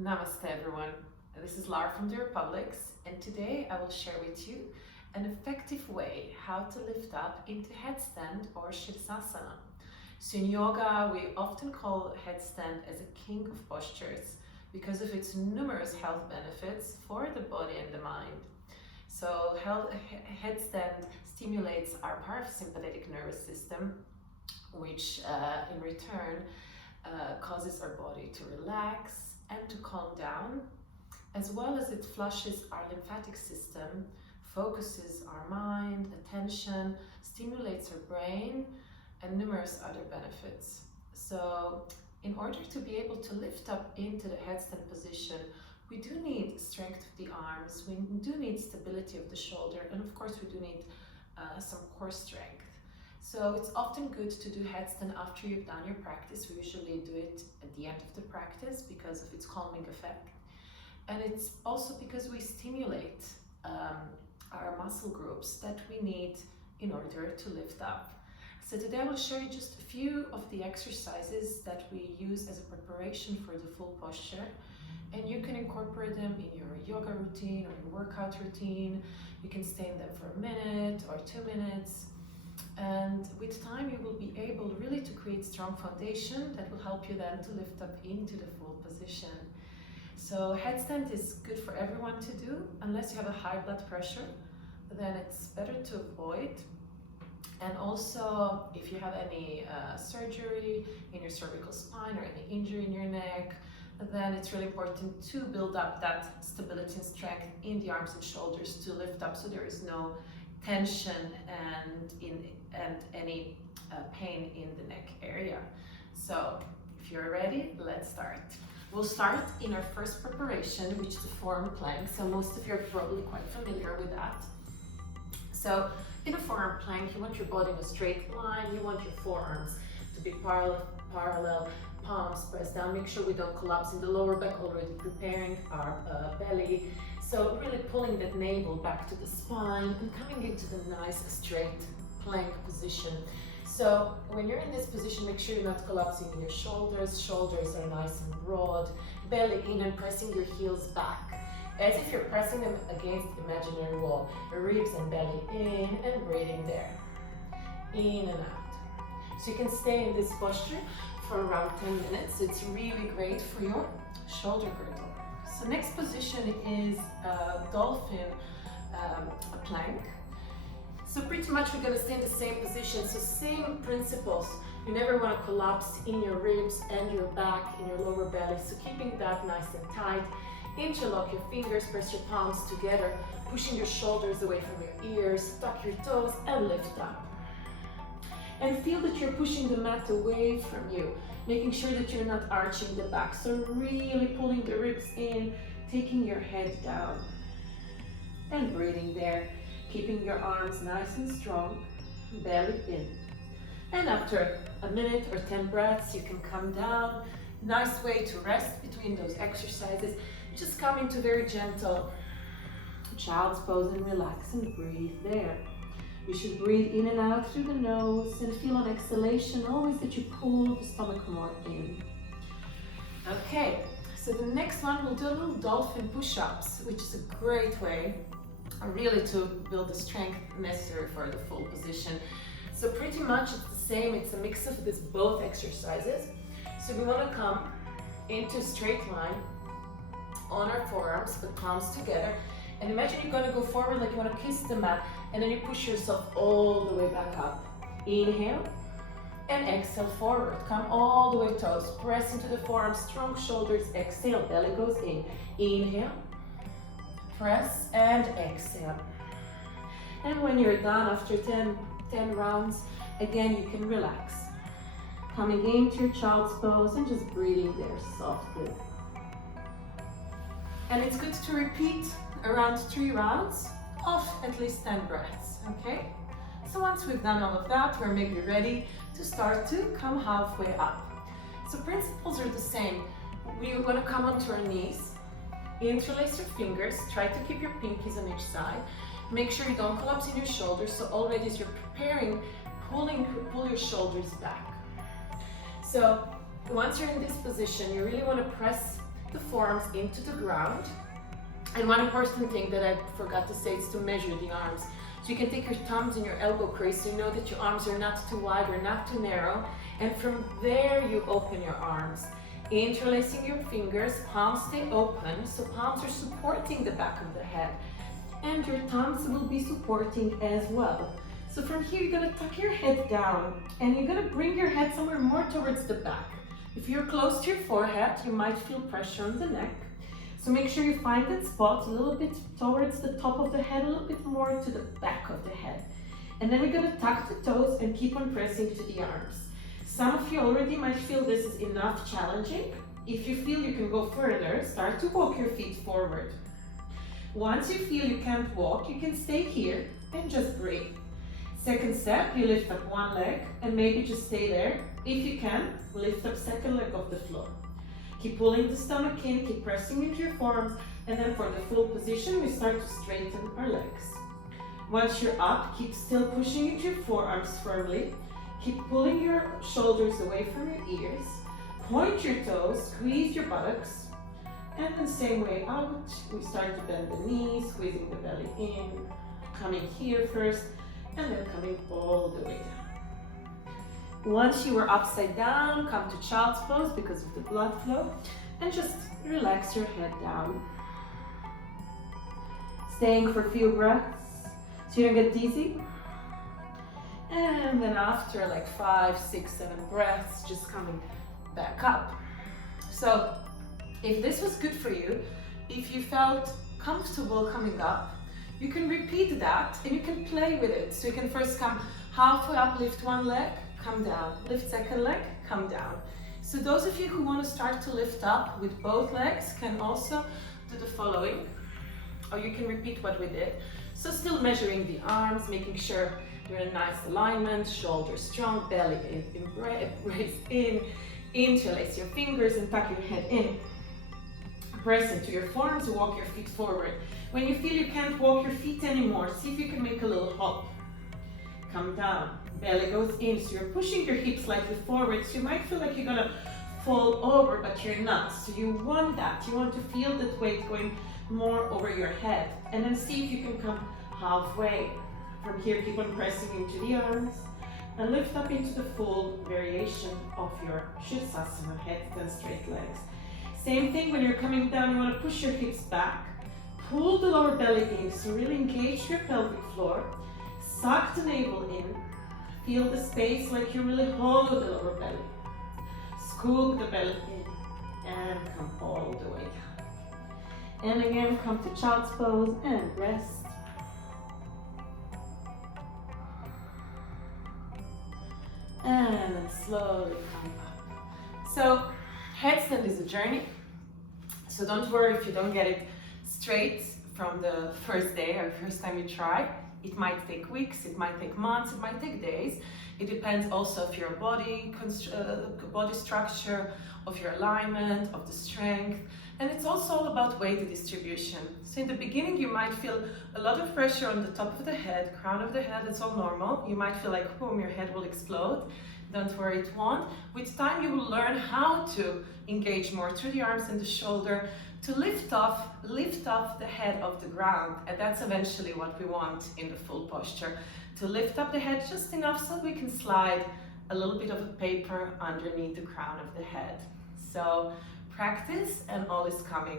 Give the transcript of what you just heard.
Namaste everyone, this is Lara from the Republics, and today I will share with you an effective way how to lift up into headstand or Shirsasana. So in yoga we often call headstand as a king of postures because of its numerous health benefits for the body and the mind. So headstand stimulates our parasympathetic nervous system, which in return causes our body to relax and to calm down, as well as it flushes our lymphatic system, focuses our mind, attention, stimulates our brain, and numerous other benefits. So in order to be able to lift up into the headstand position, we do need strength of the arms, we do need stability of the shoulder, and of course we do need some core strength. So it's often good to do headstand after you've done your practice. We usually do it at the end of the practice because of its calming effect. And it's also because we stimulate our muscle groups that we need in order to lift up. So today I will show you just a few of the exercises that we use as a preparation for the full posture. And you can incorporate them in your yoga routine or your workout routine. You can stay in them for a minute or 2 minutes. And with time you will be able really to create strong foundation that will help you then to lift up into the full position. So headstand is good for everyone to do, unless you have a high blood pressure, then it's better to avoid. And also if you have any surgery in your cervical spine or any injury in your neck, then it's really important to build up that stability and strength in the arms and shoulders to lift up so there is no tension and any pain in the neck area. So if you're ready, let's start. We'll start in our first preparation, which is the forearm plank. So most of you are probably quite familiar with that. So in a forearm plank, you want your body in a straight line, you want your forearms to be parallel, palms pressed down. Make sure we don't collapse in the lower back, already preparing our belly. So really pulling that navel back to the spine and coming into the nice straight plank position. So when you're in this position, make sure you're not collapsing in your shoulders. Shoulders are nice and broad. Belly in and pressing your heels back, as if you're pressing them against the imaginary wall. Ribs and belly in and breathing there. In and out. So you can stay in this posture for around 10 minutes. It's really great for your shoulder girdle. So next position is Dolphin Plank. So pretty much we're going to stay in the same position. So same principles. You never want to collapse in your ribs and your back, in your lower belly. So keeping that nice and tight. Interlock your fingers, press your palms together, pushing your shoulders away from your ears, tuck your toes and lift up. And feel that you're pushing the mat away from you, making sure that you're not arching the back. So really pulling the ribs in, taking your head down and breathing there, keeping your arms nice and strong, belly in. And after a minute or 10 breaths, you can come down. Nice way to rest between those exercises. Just come into very gentle child's pose and relax and breathe there. You should breathe in and out through the nose and feel on exhalation always that you pull the stomach more in. Okay, so the next one we'll do a little Dolphin Push-Ups, which is a great way really to build the strength necessary for the full position. So pretty much it's the same, it's a mix of these both exercises. So we want to come into a straight line on our forearms, but palms together. And imagine you're going to go forward like you want to kiss the mat, and then you push yourself all the way back up. Inhale and exhale forward. Come all the way toes. Press into the forearms, strong shoulders. Exhale, belly goes in. Inhale, press and exhale. And when you're done after 10 rounds, again you can relax. Coming into your child's pose and just breathing there softly. And it's good to repeat around 3 rounds of at least 10 breaths, okay? So once we've done all of that, we're maybe ready to start to come halfway up. So principles are the same. We want to come onto our knees, interlace your fingers, try to keep your pinkies on each side. Make sure you don't collapse in your shoulders, so already as you're preparing, pull your shoulders back. So once you're in this position, you really want to press the forearms into the ground. And one important thing that I forgot to say is to measure the arms. So you can take your thumbs and your elbow crease so you know that your arms are not too wide or not too narrow. And from there you open your arms. Interlacing your fingers, palms stay open, so palms are supporting the back of the head. And your thumbs will be supporting as well. So from here you're gonna tuck your head down and you're gonna bring your head somewhere more towards the back. If you're close to your forehead, you might feel pressure on the neck. So make sure you find that spot a little bit towards the top of the head, a little bit more to the back of the head. And then we're gonna tuck the toes and keep on pressing to the arms. Some of you already might feel this is enough challenging. If you feel you can go further, start to walk your feet forward. Once you feel you can't walk, you can stay here and just breathe. Second step, you lift up one leg and maybe just stay there. If you can, lift up second leg off the floor. Keep pulling the stomach in, keep pressing into your forearms, and then for the full position, we start to straighten our legs. Once you're up, keep still pushing into your forearms firmly. Keep pulling your shoulders away from your ears. Point your toes, squeeze your buttocks, and then same way out, we start to bend the knees, squeezing the belly in, coming here first, and then coming all the way down. Once you are upside down, come to child's pose because of the blood flow, and just relax your head down. Staying for a few breaths so you don't get dizzy. And then after like 5, 6, 7 breaths, just coming back up. So if this was good for you, if you felt comfortable coming up, you can repeat that and you can play with it. So you can first come halfway up, lift one leg, come down, lift second leg, come down. So those of you who want to start to lift up with both legs can also do the following, or you can repeat what we did. So still measuring the arms, making sure you're in a nice alignment, shoulders strong, belly in, embrace in, interlace your fingers and tuck your head in. Press into your forearms, walk your feet forward. When you feel you can't walk your feet anymore, see if you can make a little hop. Come down, belly goes in, so you're pushing your hips slightly forward, so you might feel like you're gonna fall over, but you're not. So you want that, you want to feel that weight going more over your head. And then see if you can come halfway. From here, keep on pressing into the arms and lift up into the full variation of your Shirsasana, headstand, straight legs. Same thing, when you're coming down, you want to push your hips back, pull the lower belly in, so really engage your pelvic floor, suck the navel in, feel the space like you really hold the lower belly, scoop the belly in, and come all the way down. And again, come to child's pose and rest. And then slowly come up. So headstand is a journey, so don't worry if you don't get it straight from the first day or first time you try. It might take weeks, it might take months, it might take days. It depends also of your body structure, of your alignment, of the strength, and it's also all about weight distribution. So in the beginning you might feel a lot of pressure on the top of the head, crown of the head, it's all normal. You might feel like, boom, your head will explode. Don't worry, it won't. With time you will learn how to engage more through the arms and the shoulder to lift off the head off the ground, and that's eventually what we want in the full posture, to lift up the head just enough so we can slide a little bit of a paper underneath the crown of the head. So practice and all is coming.